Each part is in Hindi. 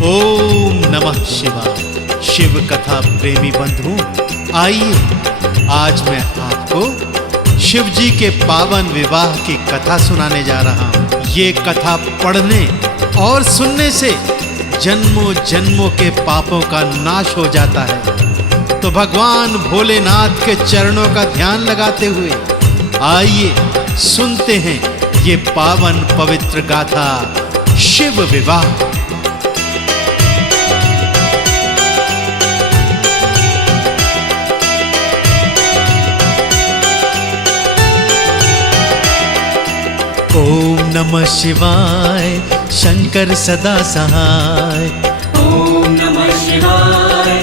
ओम नमः शिवाय। शिव कथा प्रेमी बंधुओं, आइए आज मैं आपको शिव जी के पावन विवाह की कथा सुनाने जा रहा हूँ। ये कथा पढ़ने और सुनने से जन्मों जन्मों के पापों का नाश हो जाता है। तो भगवान भोलेनाथ के चरणों का ध्यान लगाते हुए आइए सुनते हैं ये पावन पवित्र गाथा शिव विवाह। ओम नमः शिवाय, शंकर सदा सहाय। ओम नमः शिवाय,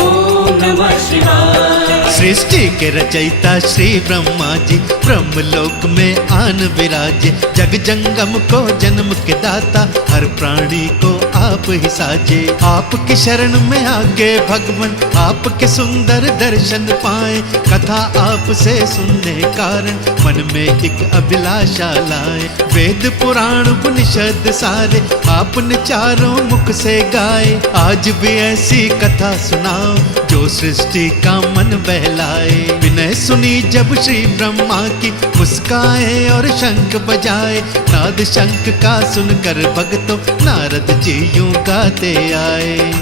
ओम नमः शिवाय। सृष्टि के रचयिता श्री ब्रह्मा जी ब्रह्मलोक में आन विराजे। जग जंगम को जन्म के दाता, हर प्राणी को आप ही साजे। आपकी शरण में आगे भगवन, आपके सुंदर दर्शन पाए। कथा आपसे सुनने कारण मन में एक अभिलाषा लाए। वेद पुराण उपनिषद सारे आपने चारों मुख से गाए। आज भी ऐसी कथा सुनाओ जो सृष्टि का मन बहलाए। विनय सुनी जब श्री ब्रह्मा की, मुस्काए और शंख बजाए। नाद शंख का सुनकर भक्तों नारद जी यूं गाते आए।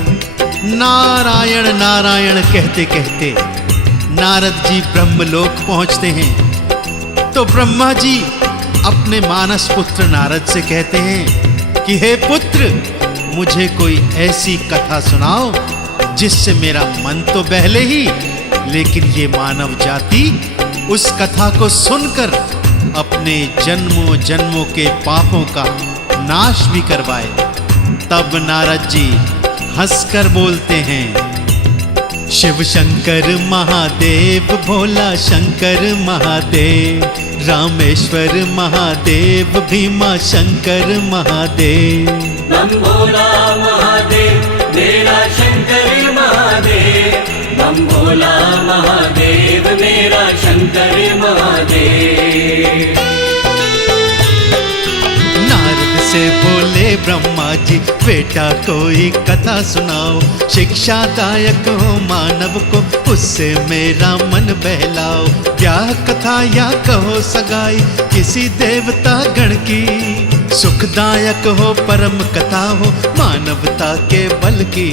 नारायण नारायण कहते कहते नारद जी ब्रह्मलोक पहुंचते हैं। तो ब्रह्मा जी अपने मानस पुत्र नारद से कहते हैं कि हे पुत्र, मुझे कोई ऐसी कथा सुनाओ जिससे मेरा मन तो बहले ही, लेकिन ये मानव जाति उस कथा को सुनकर अपने जन्मों जन्मों के पापों का नाश भी करवाए। तब नारद जी हंसकर बोलते हैं, शिव शंकर महादेव, भोला शंकर महादेव, रामेश्वर महादेव, भीमा शंकर महादेव। बम भोला महादेव मेरा शंकर महादेव, बम भोला महादेव मेरा शंकर महादेव। नारद से बोले ब्रह्मा जी, बेटा कोई कथा सुनाओ, शिक्षादायक हो मानव को, उससे मेरा मन बहलाओ। ब्याह कथा या कहो सगाई किसी देवता गण की, सुखदायक हो परम कथा हो मानवता के बल की।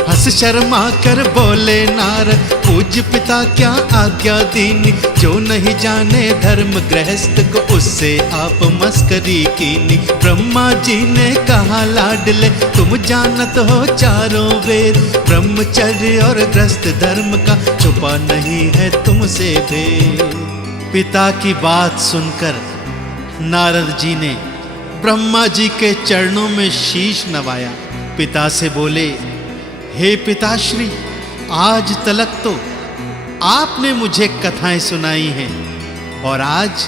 हंस शर्मा कर बोले नारद, पूज्य पिता क्या आज्ञा दीनी। जो नहीं जाने धर्म गृहस्थ को, उससे आप मस्करी कीनी। ब्रह्मा जी ने कहा लाडले, तुम जानत हो चारों वेद। ब्रह्मचर्य और गृहस्थ धर्म का छुपा नहीं है तुमसे भेद। पिता की बात सुनकर नारद जी ने ब्रह्मा जी के चरणों में शीश नवाया। पिता से बोले, हे पिताश्री, आज तलक तो आपने मुझे कथाएं सुनाई हैं और आज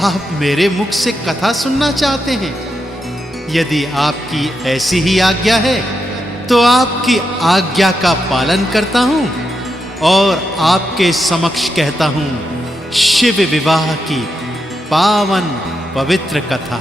आप मेरे मुख से कथा सुनना चाहते हैं। यदि आपकी ऐसी ही आज्ञा है तो आपकी आज्ञा का पालन करता हूं और आपके समक्ष कहता हूं शिव विवाह की पावन पवित्र कथा।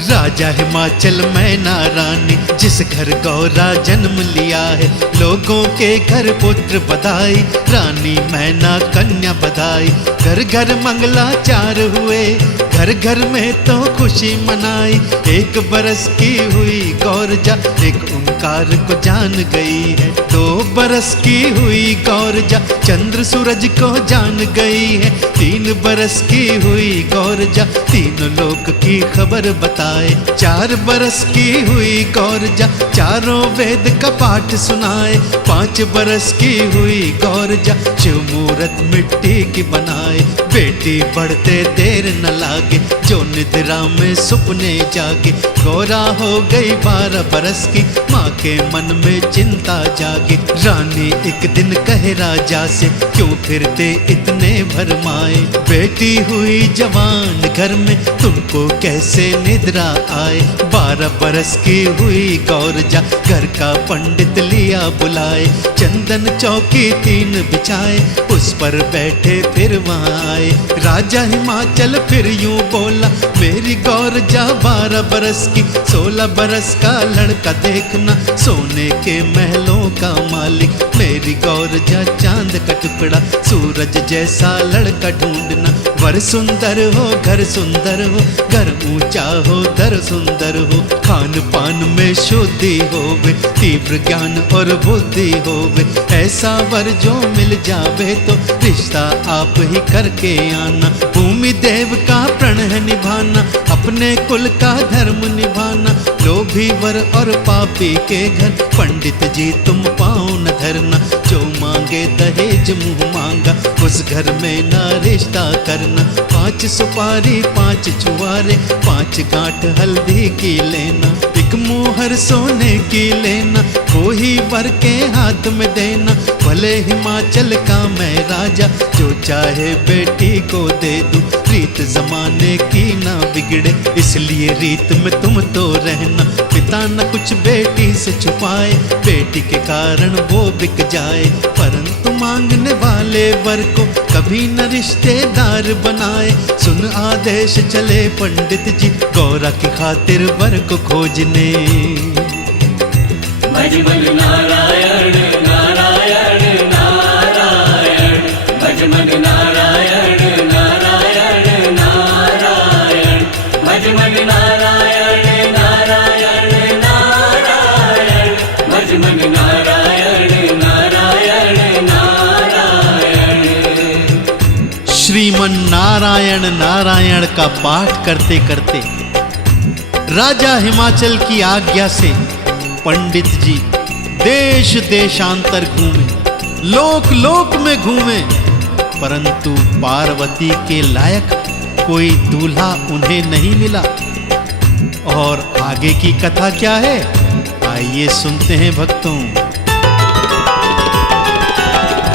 राजा हिमाचल मैना रानी, जिस घर गौरा जन्म लिया है, लोगों के घर पुत्र बधाई, रानी मैना कन्या बधाई। घर घर मंगलाचार हुए, घर घर में तो खुशी मनाई। एक बरस की हुई गौरजा, एक ओंकार को जान गई है। 2 बरस की हुई गौरजा, चंद्र सूरज को जान गई है। 3 बरस की हुई गौरजा, 3 लोक की खबर बताए। 4 बरस की हुई गौरजा, चारों वेद का पाठ सुनाए। 5 बरस की हुई गौरजा, शिव मूरत मिट्टी की बनाए। बेटी बढ़ते देर न लागे, जो निद्रा में सुपने जागे। गौरा हो गई 12 बरस की, माँ के मन में चिंता जागे। रानी एक दिन कहे राजा से, क्यों फिरते इतने भरमाए। बेटी हुई जवान घर में, तुमको कैसे निद्रा आए। 12 बरस की हुई गौरजा, घर का पंडित लिया बुलाए। चंदन चौकी 3 बिछाए, उस पर बैठे फिर वहाँ आए। आए। राजा हिमाचल फिर यूं बोला, मेरी गौर जा 12 बरस की, 16 बरस का लड़का देखना, सोने के महलों का मालिक। मेरी गौर जा चांद का टुकड़ा, सूरज जैसा लड़का ढूंढना। वर सुंदर हो, घर सुंदर हो, घर ऊंचा हो, दर सुंदर हो, खान पान में शुद्धि होवे, तीव्र ज्ञान और बुद्धि होवे। ऐसा वर जो मिल जावे तो रिश्ता आप ही करके आना। भूमि देव का प्रण है निभाना, अपने कुल का धर्म निभाना। लोभी वर और पापी के घर पंडित जी तुम पाँव न धरना। जो मांगे दहेज मुंह मांगा, उस घर में ना रिश्ता करना। 5 सुपारी 5 छुआरे, 5 गांठ हल्दी की लेना। एक मोहर सोने की लेना, वो ही वर के हाथ में देना। भले हिमाचल का मैं राजा, जो चाहे बेटी को दे दूं। रीत जमाने की ना बिगड़े, इसलिए रीत में तुम तो रहना। पिता न कुछ बेटी से छुपाए, बेटी के कारण वो बिक जाए। परंतु मांगने वाले वर को कभी न रिश्तेदार बनाए। सुन आदेश चले पंडित जी, गौरा की खातिर वर को खोजने। भजमन नारायण नारायण नारायण, भजमन नारायण नारायण नारायण, भजमन नारायण नारायण नारायण, भजमन नारायण नारायण नारायण। श्रीमन नारायण नारायण का पाठ करते करते राजा हिमाचल की आज्ञा से पंडित जी देश देशांतर घूमे, लोक लोक में घूमे, परंतु पार्वती के लायक कोई दूल्हा उन्हें नहीं मिला। और आगे की कथा क्या है, आइए सुनते हैं भक्तों।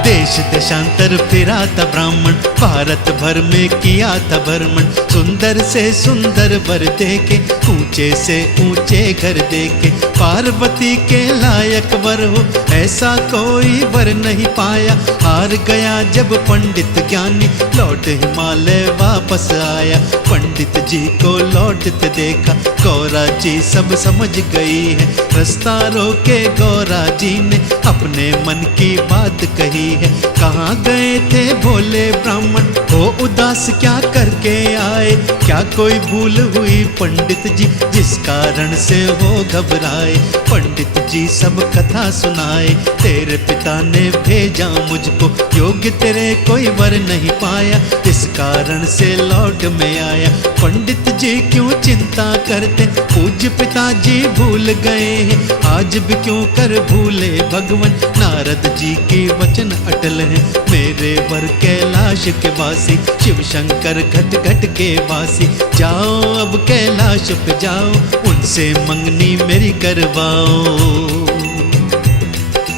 देश देशांतर फिरा था ब्राह्मण, भारत भर में किया था भ्रमण। सुंदर से सुंदर वर देखे, ऊंचे से ऊंचे घर देखे। पार्वती के लायक वर हो, ऐसा कोई वर नहीं पाया। हार गया जब पंडित ज्ञानी, लौट हिमालय वापस आया। पंडित जी को लौटते देखा, गौरा जी सब समझ गई है। रास्ता रोके गौरा जी ने, अपने मन की बात कही है। कहाँ गए थे भोले ब्राह्मण, हो उदास क्या करके आए। क्या कोई भूल हुई पंडित जी, जिस कारण से हो घबराए। पंडित जी सब कथा सुनाए, तेरे पिता ने भेजा मुझको। योग्य तेरे कोई वर नहीं पाया, इस कारण से लौट में आया। पंडित जी क्यों चिंता करते, पूज्य पिताजी भूल गए हैं। आज भी क्यों कर भूले भगवन, नारद जी की वचन अटल है। मेरे वर कैलाश के वासी, शिव शंकर घट घट के वासी। जाओ अब कैलाश पे जाओ, उनसे मंगनी मेरी करवाओ।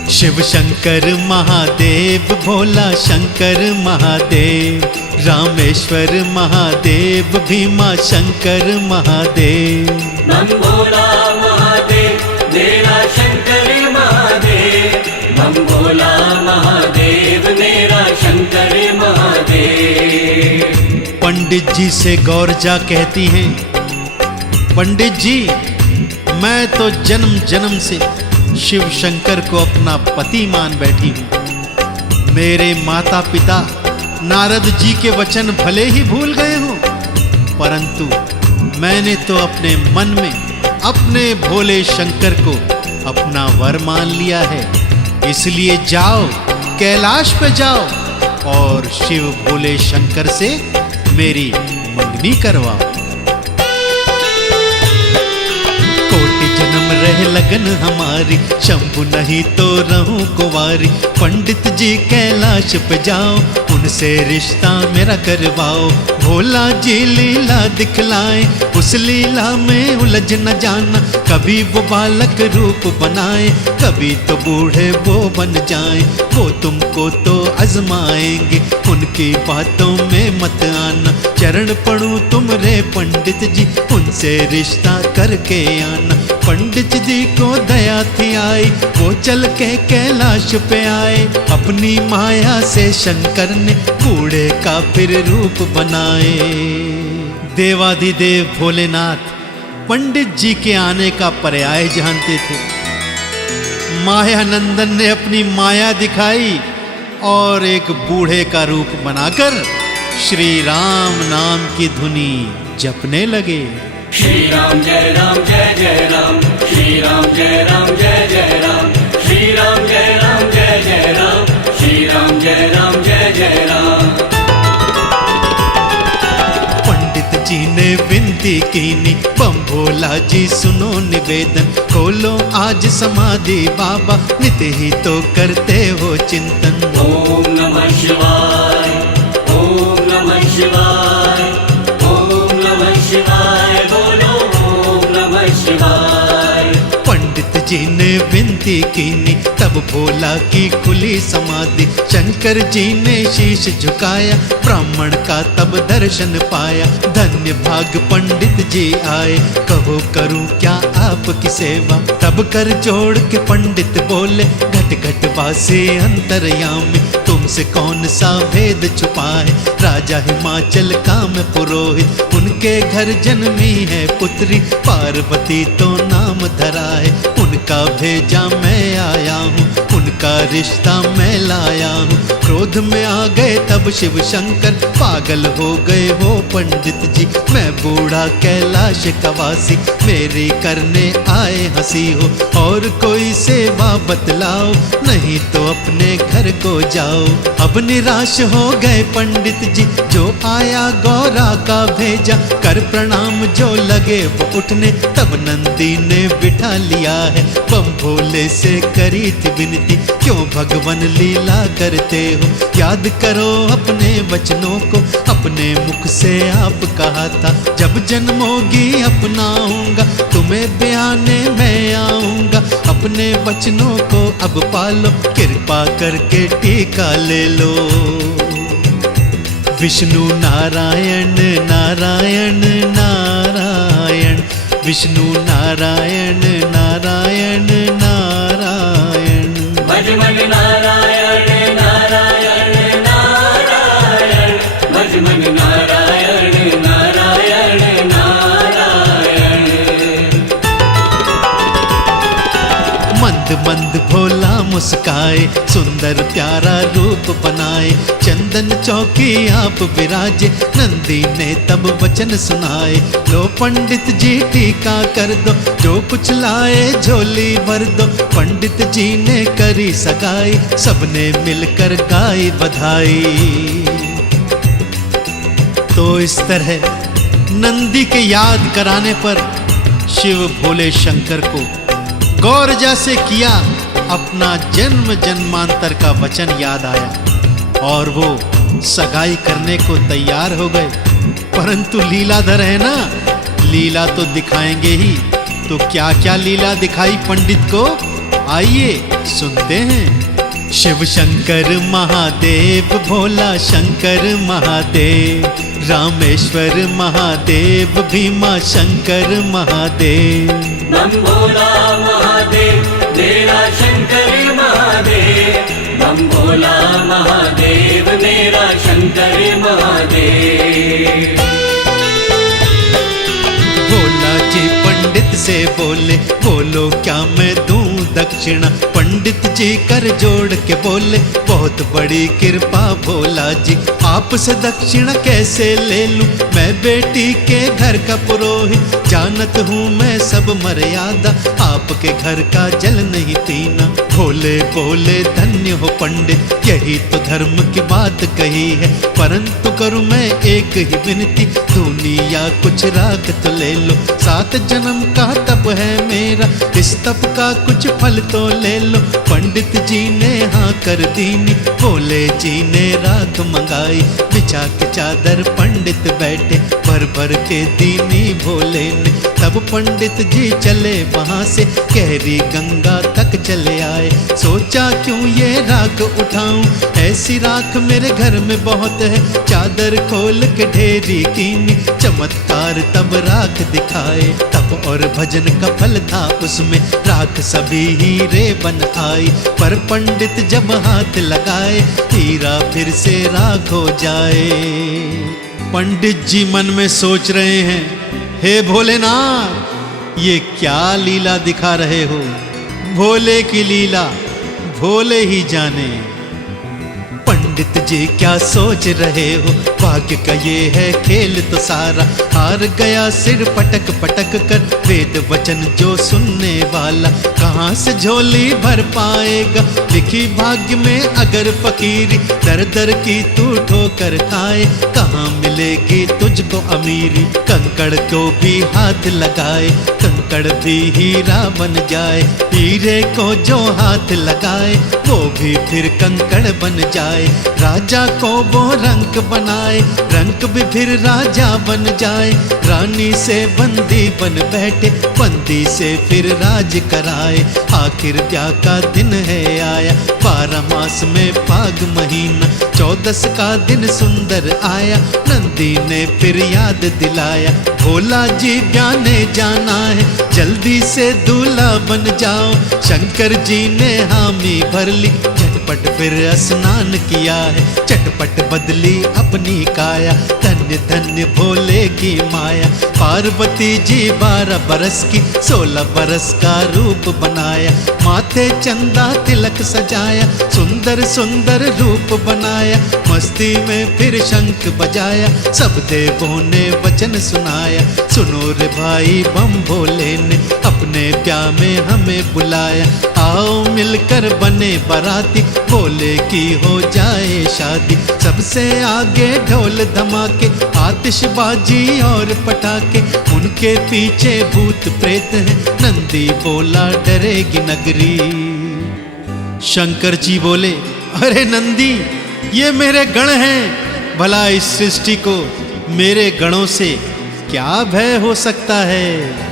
शिव शंकर महादेव, भोला शंकर महादेव, रामेश्वर महादेव, भीमा शंकर महादेव। बम भोला महादेव मेरा शंकर महादेव, बम भोला महादेव मेरा शंकर महादेव। पंडित जी से गौरजा कहती हैं, पंडित जी मैं तो जन्म जन्म से शिव शंकर को अपना पति मान बैठी हूँ। मेरे माता पिता नारद जी के वचन भले ही भूल गए हों, परंतु मैंने तो अपने मन में अपने भोले शंकर को अपना वर मान लिया है। इसलिए जाओ कैलाश पे जाओ और शिव भोले शंकर से मेरी मंगनी करवाओ। कोटि जन्म रह लगन हमारी, शंभु नहीं तो रहूं कुंवारी। पंडित जी कैलाश पे जाओ, उनसे रिश्ता मेरा करवाओ। भोला जी लीला दिखलाए, उस लीला में उलझ न जाना। कभी वो बालक रूप बनाए, कभी तो बूढ़े वो बन जाए। वो तुमको तो आजमाएंगे, उनकी बातों में मत आना। चरण पड़ूं तुम रे पंडित जी, उनसे रिश्ता करके आना। पंडित जी को दया थी आई, वो चल के कैलाश पे आए। अपनी माया से शंकर ने बूढ़े का फिर रूप बनाए। देवाधिदेव भोलेनाथ पंडित जी के आने का पर्याय जानते थे। माया नंदन ने अपनी माया दिखाई और एक बूढ़े का रूप बनाकर श्री राम नाम की धुनी जपने लगे। श्री राम जय जय राम, श्री राम जय जय राम, श्री राम जय जय राम, श्री राम जय राम। पंडित जी ने विनती कीनी, बम भोला जी सुनो निवेदन, खोलो आज समाधि बाबा, नित ही तो करते हो चिंतन। ओम नमः शिवाय, ओम नमः शिवाय, ओम नमः शिवाय, बोलो ओम नमः शिवाय। पंडित जी ने विनती कीनी, तब भोला की खुली समाधि, शंकर जी ने शीश झुकाया, ब्राह्मण का तब दर्शन पाया। धन्य भाग पंडित जी आए, कहो करूं क्या आपकी सेवा, तब कर जोड़ के पंडित बोले, घट घट वासी अंतर्यामी, तुमसे कौन सा भेद छुपा है। राजा हिमाचल का मैं पुरोहित, उनके घर जन्मी है पुत्री, पार्वती तो नाम धरा है, उनका भेजा मैं आया हूँ, उनका रिश्ता मैं लाया हूँ। क्रोध में आ गए तब शिव शंकर, पागल हो गए हो पंडित जी, मैं बूढ़ा कैलाश कवासी, मेरी करने आए हंसी हो, और कोई सेवा बतलाओ, नहीं तो अपने घर को जाओ। अब निराश हो गए पंडित जी, जो आया गौरा का भेजा, कर प्रणाम जो लगे वो उठने, तब नंदी ने बिठा लिया है। बम भोले से करी थी विनती, क्यों भगवान लीला करते हो, याद करो अपने वचनों को, अपने मुख से आप कहा था, जब जन्मोगी अपनाऊंगा, तुम्हें ब्याने मैं आऊंगा। अपने वचनों को अब पालो, कृपा करके टीका ले लो। विष्णु नारायण नारायण नारायण, विष्णु नारायण नारायण नारायण, भज मन नारायण नारायण नारायण, भज मन नारायण नारायण नारायण। मंद मंद भोला मुस्काए, सुंदर प्यारा रूप बनाए, चंदन चौकी आप विराजे, नंदी ने तब वचन सुनाए, लो पंडित जी टीका कर दो, जो कुछ लाए झोली भर दो। पंडित जी ने करी सगाई, सबने मिलकर गाई बधाई। तो इस तरह नंदी के याद कराने पर शिव भोले शंकर को गौरजा से किया अपना जन्म जन्मांतर का वचन याद आया, और वो सगाई करने को तैयार हो गए। परंतु लीलाधर है ना, लीला तो दिखाएंगे ही, तो क्या क्या लीला दिखाई पंडित को, आइए सुनते हैं। शिव शंकर महादेव, भोला शंकर महादेव, रामेश्वर महादेव, भीमा शंकर महादेव। बम भोला महादेव, मेरा शंकर महादेव, बम भोला महादेव, मेरा शंकर महादेव। भोला जी पंडित से बोले, बोलो क्या मैं दूं दक्षिणा, पंडित जी कर जोड़ के बोले, बहुत बड़ी कृपा भोला जी, आपसे दक्षिणा कैसे ले लूं, मैं बेटी के घर का पुरोहित, जानत हूँ मैं सब मर्यादा, आपके घर का जल नहीं पीना। भोले बोले धन्य हो पंडित, यही तो धर्म की बात कही है, परंतु करूँ मैं एक ही विनती, दुनिया कुछ राख तो ले लो, 7 जन्म का तप है मेरा, इस तप का कुछ फल तो ले लो। पंडित जी ने हाँ कर दीनी, भोले जी ने राख मंगाई, बिछा के चादर पंडित बैठे, भर भर के दीनी भोले ने। तब पंडित जी चले वहाँ से, गहरी गंगा तक चले आए, सोचा क्यों ये राख उठाऊं, ऐसी राख मेरे घर में बहुत है, चादर खोल के ढेरी कीनी, चमत्कार तब राख दिखाए। तब तप और भजन का फल था उसमें, राख सभी हीरे बन आई। पर पंडित जब हाथ लगाए, हीरा फिर से राख हो जाए। पंडित जी मन में सोच रहे हैं, हे भोलेनाथ, ये क्या लीला दिखा रहे हो? भोले की लीला भोले ही जाने। पंडित जी क्या सोच रहे हो, भाग्य का ये है खेल तो सारा। हार गया सिर पटक पटक कर, वेद वचन जो सुनने वाला कहाँ से झोली भर पाएगा। लिखी भाग्य में अगर फकीरी, दर दर की तू ठोकर खाए, कहाँ मिलेगी तुझको अमीरी। कंकड़ को भी हाथ लगाए, कंकड़ भी हीरा बन जाए। हीरे को जो हाथ लगाए, वो भी फिर कंकड़ बन जाए। राजा को वो रंक बनाए, रंक भी फिर राजा बन जाए। रानी से बंदी बन बैठे, बंदी से फिर राज कराए। आखिर ब्याह का दिन है आया, 12 मास में फाग महीना। 14 का दिन सुंदर आया, नंदी ने फिर याद दिलाया। भोला जी ब्याने जाना है, जल्दी से दूल्हा बन जाओ। शंकर जी ने हामी भर ली, झटपट फिर स्नान किया है। चटपट बदली अपनी काया, धन्य धन्य भोले की माया। पार्वती जी 12 बरस की, 16 बरस का रूप बनाया। माथे चंदा तिलक सजाया, सुंदर सुंदर रूप बनाया। मस्ती में फिर शंख बजाया, सब देवों ने वचन सुनाया। सुनो रे भाई बम भोले ने, अपने ब्याह में हमें बुलाया। आओ मिलकर बने बाराती, भोले की हो जाए शादी। सबसे आगे ढोल धमाके, आतिशबाजी और पटाखे। उनके पीछे भूत प्रेत हैं, नंदी बोला डरेगी नगरी। शंकर जी बोले, अरे नंदी, ये मेरे गण हैं, भला इस सृष्टि को मेरे गणों से क्या भय हो सकता है।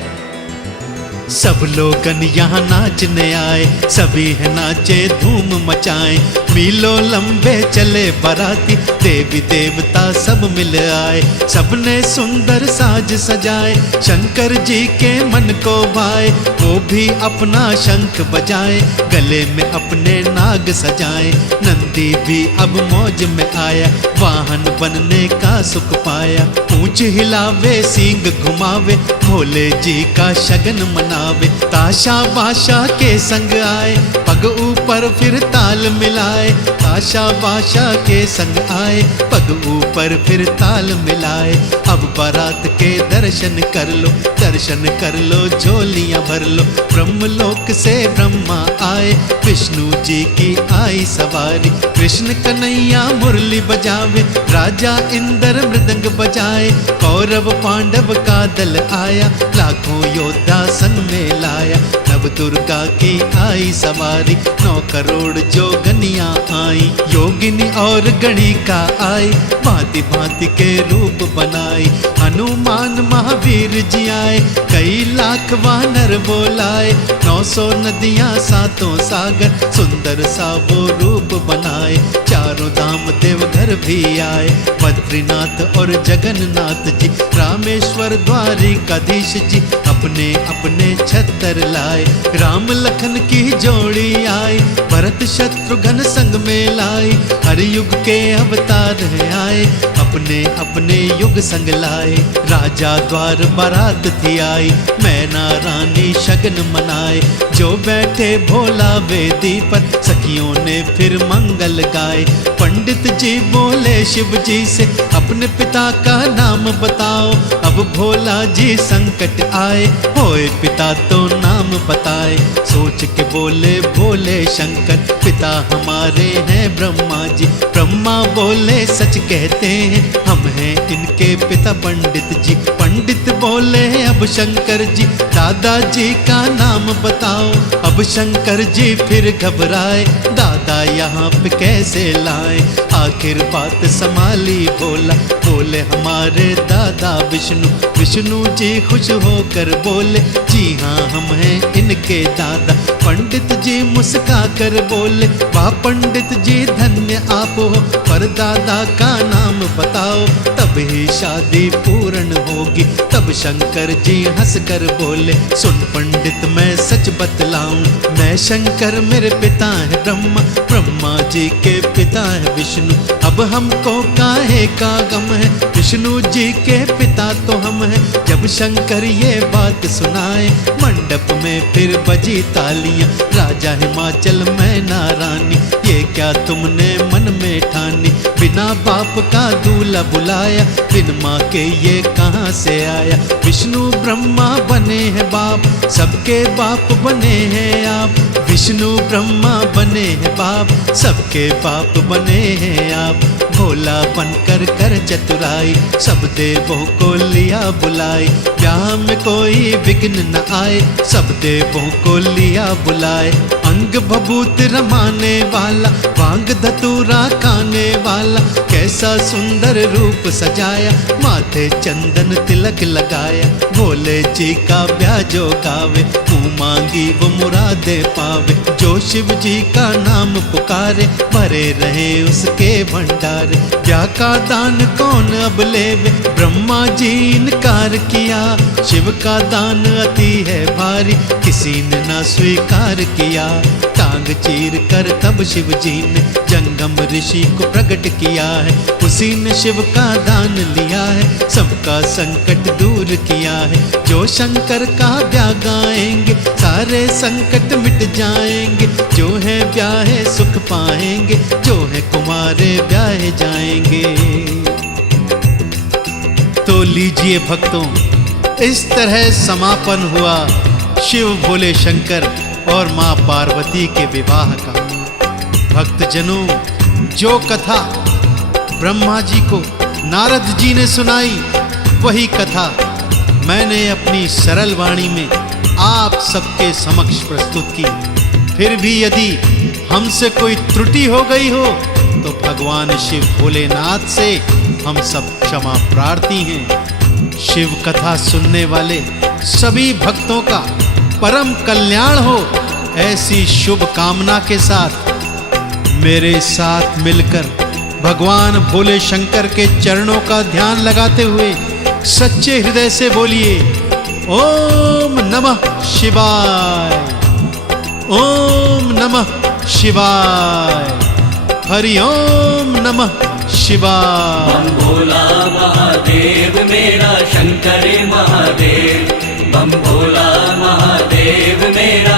सब लोगन यहाँ नाचने आए, सभी है नाचे धूम मचाए। मीलों लंबे चले बाराती, देवी देवता सब मिल आए। सबने सुंदर साज सजाए, शंकर जी के मन को भाए। वो भी अपना शंख बजाए, गले में अपने नाग सजाए। नंदी भी अब मौज में आया, वाहन बनने का सुख पाया। पूंछ हिलावे सींग घुमावे, भोले जी का शगन मनावे। ताशा बाशा के संग आए, पग ऊपर फिर ताल मिलाए। ताशा बाशा के संग आए, पग ऊपर फिर ताल मिलाए। अब बारात के दर्शन कर लो, दर्शन कर लो, झोलियां भर लो। ब्रह्मलोक से ब्रह्मा आए, विष्णु जी की आई सवारी। कृष्ण कन्हैया मुरली बजावे, राजा इंद्र मृदंग बजाए। कौरव पांडव का दल आया, लाखों योद्धा संग में लाया। नव दुर्गा की आई सवारी, 9 करोड़ जोगनियां आई। योगिनी और गणिका आई, भांति भांति के रूप बनाई। हनुमान महावीर जी आए, कई लाख वानर बोलाए। 900 नदियां 7 सागर, सुंदर सा वो रूप बनाए। चारों धाम देवघर भी आए, बद्रीनाथ और जगन्नाथ जी। रामेश्वर द्वारिकाधीश जी, अपने अपने छत्तर लाए। राम लखन की जोड़ी आई, भरत शत्रुघ्न संग में लाई। हर युग के अवतार है आए, अपने अपने युग संग लाए। राजा द्वार बारात थी आई, मैना रानी शगन मनाए। जो बैठे भोला वेदी पर, सखियों ने फिर मंगल गाए। पंडित जी बोले शिव जी से, अपने पिता का नाम बताओ। अब भोला जी संकट आए, होए पिता तो नाम बताए। सोच के बोले भोले शंकर, पिता हमारे हैं ब्रह्मा जी। ब्रह्मा बोले सच कहते हैं, हम हैं इनके पिता पंडित जी। पंडित बोले अब शंकर जी, दादाजी का नाम बताओ। अब शंकर जी फिर घबराए, दादा यहाँ पे कैसे लाए। आखिर बात संभाली भोला, बोले हमारे दादा विष्णु। विष्णु जी खुश होकर बोले, जी हाँ हम हैं इनके दादा। पंडित जी मुस्का कर बोले, वाह पंडित जी धन्य आप हो, पर दादा का नाम बताओ, तब ही शादी पूर्ण होगी। तब शंकर जी हंस कर बोले, सुन पंडित मैं सच बतलाऊं, मैं शंकर मेरे पिता है ब्रह्मा, ब्रह्मा जी के पिता है विष्णु। अब हमको काहे का गम है, विष्णु जी के पिता तो हम हैं। जब शंकर ये बात सुनाए, मंडप में फिर बजी तालियां, राजा हिमाचल मैना रानी, ये क्या तुमने मन में ठानी, बिना बाप का दूल्हा बुलाया, बिन माँ के ये कहाँ से आया। विष्णु ब्रह्मा बने हैं बाप, सबके बाप बने हैं आप, विष्णु ब्रह्मा बने हैं बाप, सबके बाप बने हैं आप। भोला बनकर कर चतुराई, सब देवों को लिया बुलाए, ब्याह में कोई विघ्न न आए, सब देवों को लिया बुलाए। अंग भभूत रमाने वाला, भांग धतूरा खाने वाला, कैसा सुंदर रूप सजाया, माथे चंदन तिलक लगाया। भोले जी का ब्याह जो गावे, मुँह मांगी वो मुरादे पावे, जो शिव जी का नाम पुकारे, भरे रहे उसके भंडारे। ब्याह का दान कौन अब लेवे, ब्रह्मा जी इनकार किया, शिव का दान अति है भारी, किसी ने ना स्वीकार किया। टांग चीर कर तब शिव जी ने जंगम ऋषि को प्रकट किया है, उसी ने शिव का दान लिया है, सबका संकट दूर किया है। जो शंकर का ब्याह गाएंगे, सारे संकट मिट जाएंगे, जो है ब्याहे सुख पाएंगे, जो है कुमारे ब्याहे जाएंगे। तो लीजिए भक्तों, इस तरह समापन हुआ शिव भोले शंकर और माँ पार्वती के विवाह का। भक्तजनों, जो कथा ब्रह्मा जी को नारद जी ने सुनाई, वही कथा मैंने अपनी सरल वाणी में आप सबके समक्ष प्रस्तुत की। फिर भी यदि हमसे कोई त्रुटि हो गई हो, तो भगवान शिव भोलेनाथ से हम सब क्षमा प्रार्थी हैं। शिव कथा सुनने वाले सभी भक्तों का परम कल्याण हो, ऐसी शुभ कामना के साथ मेरे साथ मिलकर भगवान भोले शंकर के चरणों का ध्यान लगाते हुए सच्चे हृदय से बोलिए, ओम नमः शिवाय, ओम नमः शिवाय, हरि ओम नमः शिवाय। बम भोला महादेव मेरा शंकर महादेव, बम भोला महादेव मेरा